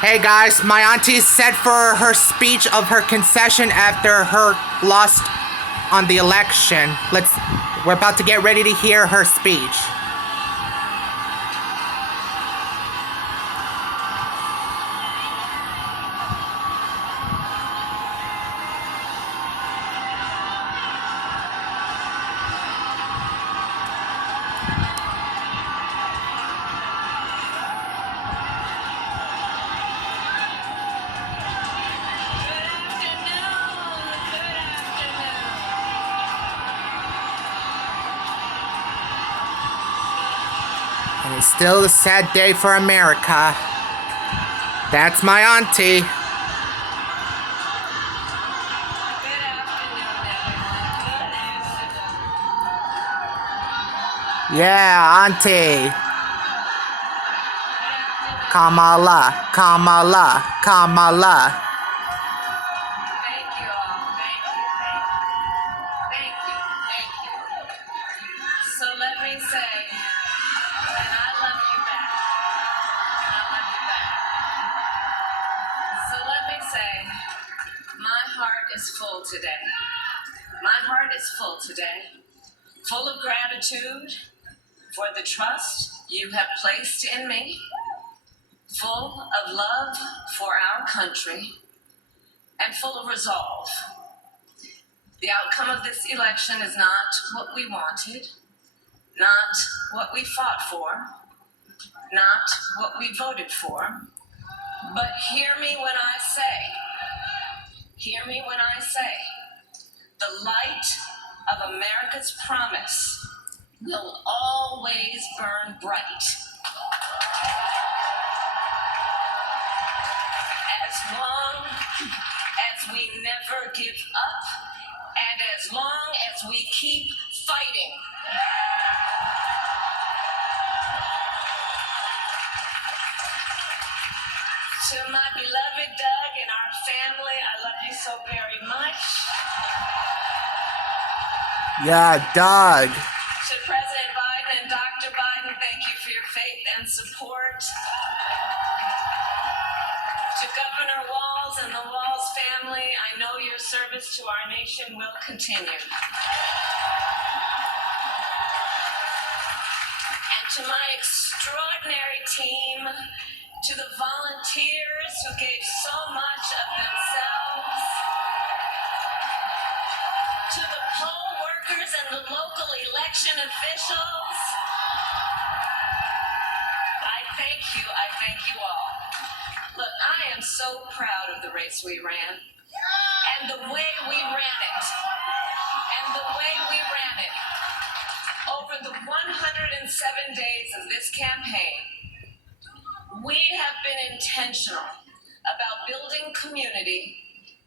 Hey guys, my auntie's set for her speech of her concession after her loss on the election. We're about to get ready to hear her speech. And it's still a sad day for America. That's my auntie. Yeah, auntie. Kamala, Kamala, Kamala. Thank you all. Thank you. So let me say, and I love you back. So let me say, my heart is full today. My heart is full today, full of gratitude for the trust you have placed in me, full of love for our country, and full of resolve. The outcome of this election is not what we wanted, not what we fought for, not what we voted for, but hear me when I say, the light of America's promise will always burn bright. As long as we never give up, and as long as we keep fighting. To my beloved Doug and our family, I love you so very much. Yeah, Doug. To President Biden and Dr. Biden, thank you for your faith and support. To Governor Walz and the Walz family, I know your service to our nation will continue. And to my extraordinary team, to the volunteers who gave so much of themselves, to the poll workers and the local election officials, I thank you all. Look, I am so proud of the race we ran, and the way we ran it, Over the 107 days of this campaign, we have been intentional about building community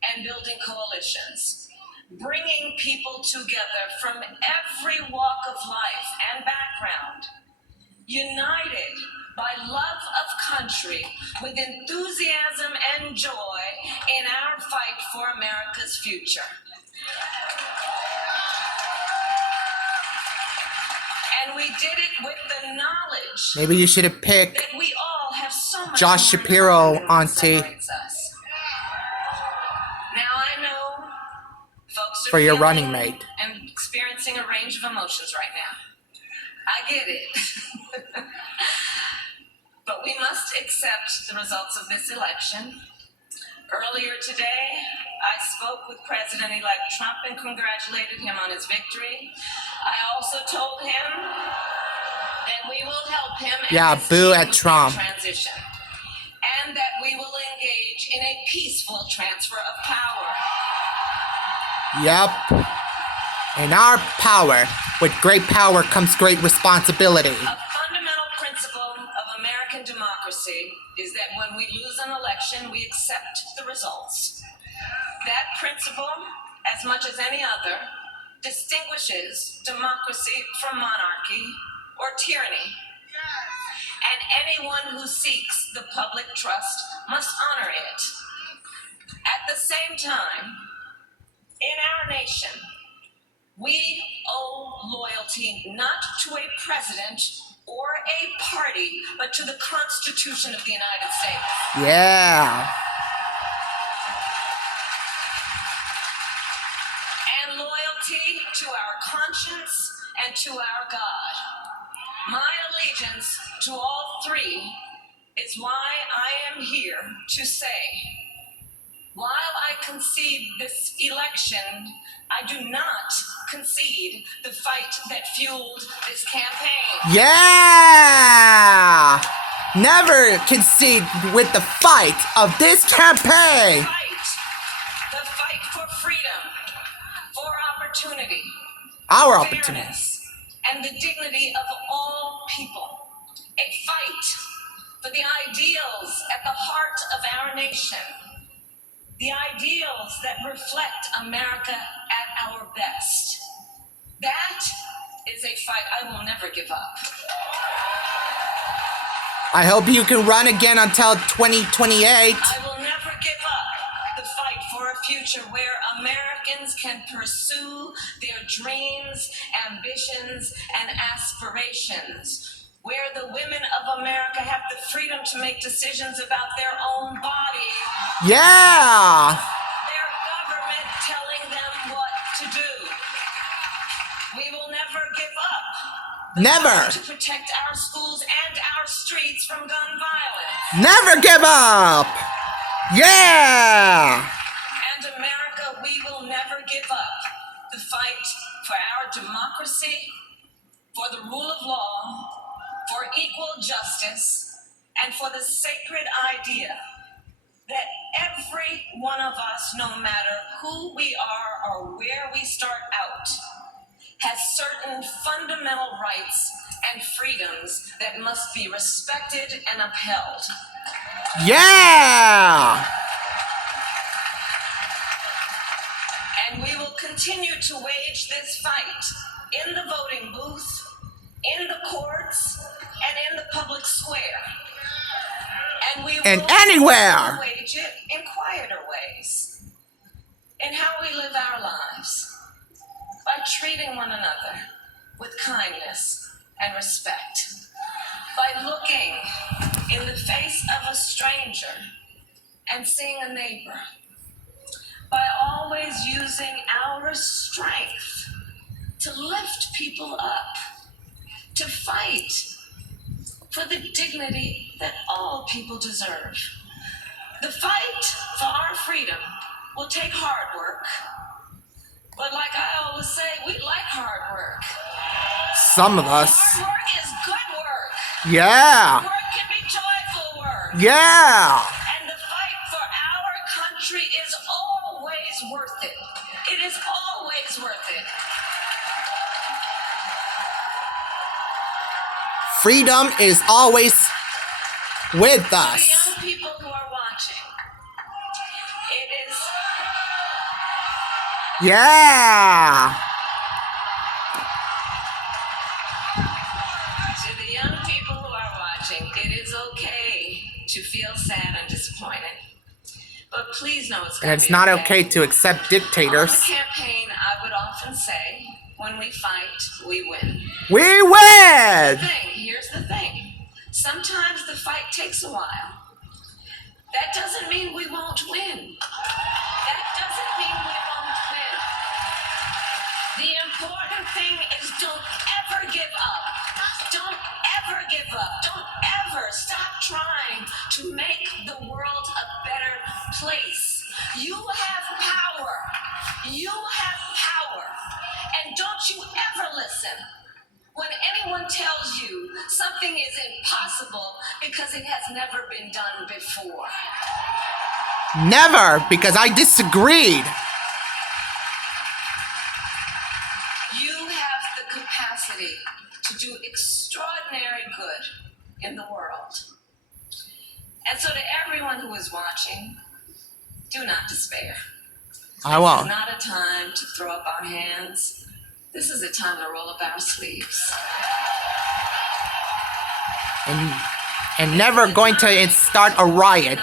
and building coalitions, bringing people together from every walk of life and background, united by love of country with enthusiasm and joy in our fight for America's future. And we did it with the knowledge Maybe you should have picked that we all have so much Josh more Shapiro, than what auntie, separates us. Now I know folks are for your feeling running mate. and experiencing a range of emotions right now. I get it. But we must accept the results of this election. Earlier today, I spoke with President-elect Trump and congratulated him on his victory. I also told him that we will help him Yeah, boo at Trump. Transition, and that we will engage in a peaceful transfer of power. Yep. In our power, with great power comes great responsibility. A fundamental principle of American democracy is that when we lose an election, we accept the results. That principle, as much as any other, distinguishes democracy from monarchy or tyranny. And anyone who seeks the public trust must honor it. At the same time, in our nation, we owe loyalty not to a president, or a party, but to the Constitution of the United States. Yeah. And loyalty to our conscience and to our God. My allegiance to all three is why I am here to say, while I concede this election, I do not concede the fight that fueled this campaign. Yeah! Never concede with the fight of this campaign. The fight for freedom, for opportunity, Our opportunity. fairness, and the dignity of all people. A fight for the ideals at the heart of our nation. The ideals that reflect America at our best. That is a fight I will never give up. I hope you can run again until 2028. I will never give up the fight for a future where Americans can pursue their dreams, ambitions, and aspirations. Where the women of America have the freedom to make decisions about their own bodies. Yeah! Their government telling them what to do. We will never give up. Never! To protect our schools and our streets from gun violence. Never give up! Yeah! And America, we will never give up the fight for our democracy, for the rule of law, for equal justice, and for the sacred idea that every one of us, no matter who we are or where we start out, has certain fundamental rights and freedoms that must be respected and upheld. Yeah! And we will continue to wage this fight in the voting booth, in the courts, and in the public square. And we will anywhere wage it in quieter ways. In how we live our lives. By treating one another with kindness and respect. By looking in the face of a stranger and seeing a neighbor. By always using our strength to lift people up. To fight for the dignity that all people deserve. The fight for our freedom will take hard work. But like I always say, we like hard work. Some of us. Hard work is good work. Yeah. Work can be joyful work. Yeah. And the fight for our country is always worth it. It is always worth it. Freedom is always with us. To the young people who are watching, it is... Yeah. To the young people who are watching, it is okay to feel sad and disappointed. But please know it's going to be And it's not okay to accept dictators. On the campaign, I would often say, when we fight, we win. We win! Here's the thing. Sometimes the fight takes a while. That doesn't mean we won't win. That doesn't mean we won't win. The important thing is don't ever give up. Don't ever give up. Don't ever stop trying to make the world a better place. You have power. You have power. And don't you ever listen when anyone tells you something is impossible because it has never been done before. Never, because I disagreed. You have the capacity to do extraordinary good in the world. And so to everyone who is watching, do not despair. I won't. This is not a time to throw up our hands. This is a time to roll up our sleeves. And never going to start a riot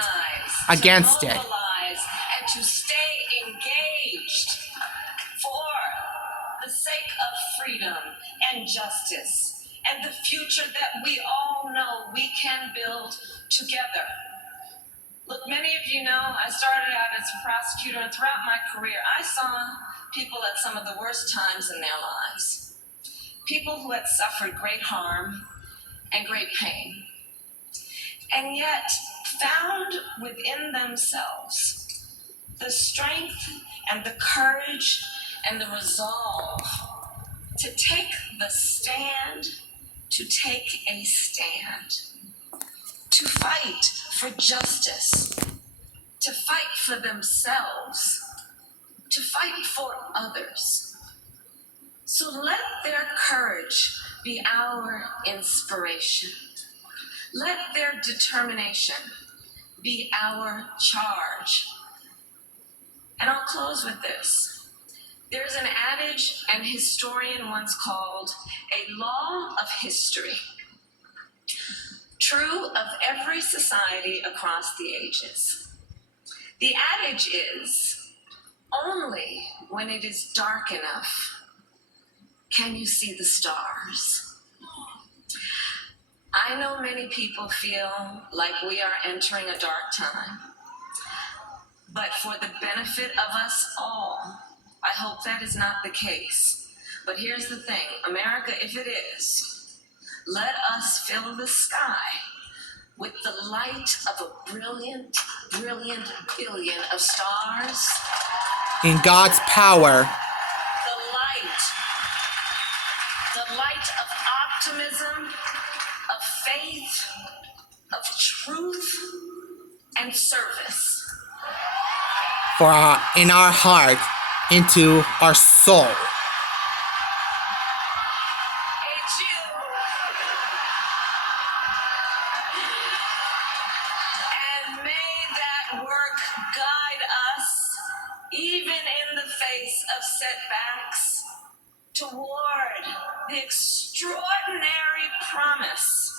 against to it. mobilize and to stay engaged for the sake of freedom and justice and the future that we all know we can build together. Look, many of you know I started out as a prosecutor, and throughout my career, I saw people at some of the worst times in their lives. People who had suffered great harm and great pain, and yet found within themselves the strength and the courage and the resolve to take the stand, to take a stand, to fight for justice, to fight for themselves, to fight for others. So let their courage be our inspiration. Let their determination be our charge. And I'll close with this. There's an adage an historian once called a law of history, true of every society across the ages. The adage is, only when it is dark enough can you see the stars. I know many people feel like we are entering a dark time, but for the benefit of us all, I hope that is not the case. But here's the thing, America, if it is, let us fill the sky with the light of a brilliant, brilliant billion of stars. In God's power. The light of optimism, of faith, of truth, and service. In our heart, into our soul. It's you. And may that work guide us, even in the face of setbacks, toward the extraordinary promise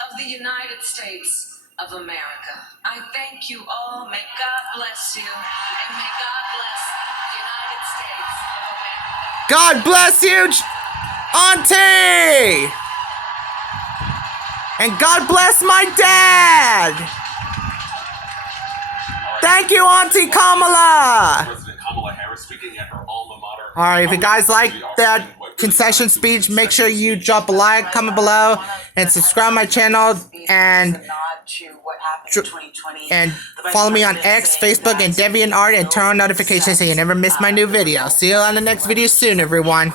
of the United States of America. I thank you all. May God bless you, and may God bless the United States of America. God bless you, Auntie! And God bless my dad! Thank you, Auntie Kamala! President Kamala Harris speaking at her alma mater. Alright, if you guys like that concession speech, make sure you drop a like, comment below, and subscribe my channel, and follow me on X, Facebook, and DeviantArt, and turn on notifications so you never miss my new video. See you on the next video soon, everyone.